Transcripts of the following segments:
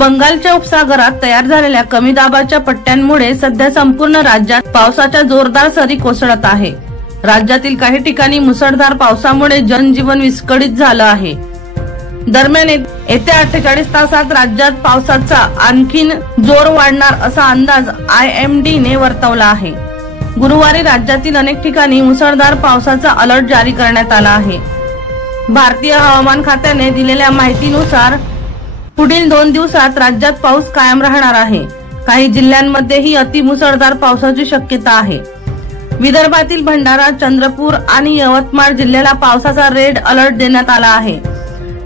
बंगालच्या उपसागरात तयार झालेल्या कमी दाबाच्या पट्ट्यांमुळे सध्या संपूर्ण राज्यात पावसाच्या जोरदार सरी कोसळत आहे। राज्यातील काही ठिकाणी मुसळधार पावसामुळे जनजीवन विस्कळीत झालं आहे। दरम्यान येत्या 48 तासात राज्यात पावसाचा आणखीन जोर वाढणार असा अंदाज IMD ने वर्तवला आहे। गुरुवारी राज्यातील अनेक ठिकाणी मुसळधार पावसाचा अलर्ट जारी करण्यात आला आहे। भारतीय हवामान खात्याने दिलेल्या माहितीनुसार पुढील 2 दिवसात राज्यात पाऊस कायम राहणार आहे। काही जिल्ह्यांमध्येही अतिमुसळधार पावसाची शक्यता आहे। विदर्भातील भंडारा, चंद्रपूर आणि यवतमाळ जिल्ह्याला पावसाचा रेड अलर्ट देण्यात आला आहे,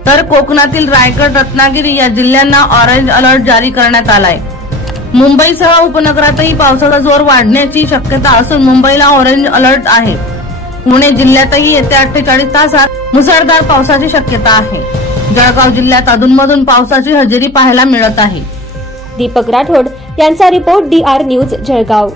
तर कोकणातील रायगड, रत्नागिरी या जिल्ह्यांना ऑरेंज अलर्ट जारी करण्यात आलाय। मुंबईसह उपनगरातही पावसाचा जोर वाढण्याची शक्यता असून मुंबईला ऑरेंज अलर्ट आहे। पुणे जिल्ह्यातही येत्या 48 तासात मुसळधार पावसाची शक्यता आहे। जळगाव जिल्ह्यात अधूनमधून पावसाची हजेरी पाहायला मिळत आहे। दीपक राठोड यांचा रिपोर्ट DR न्यूज जळगाव।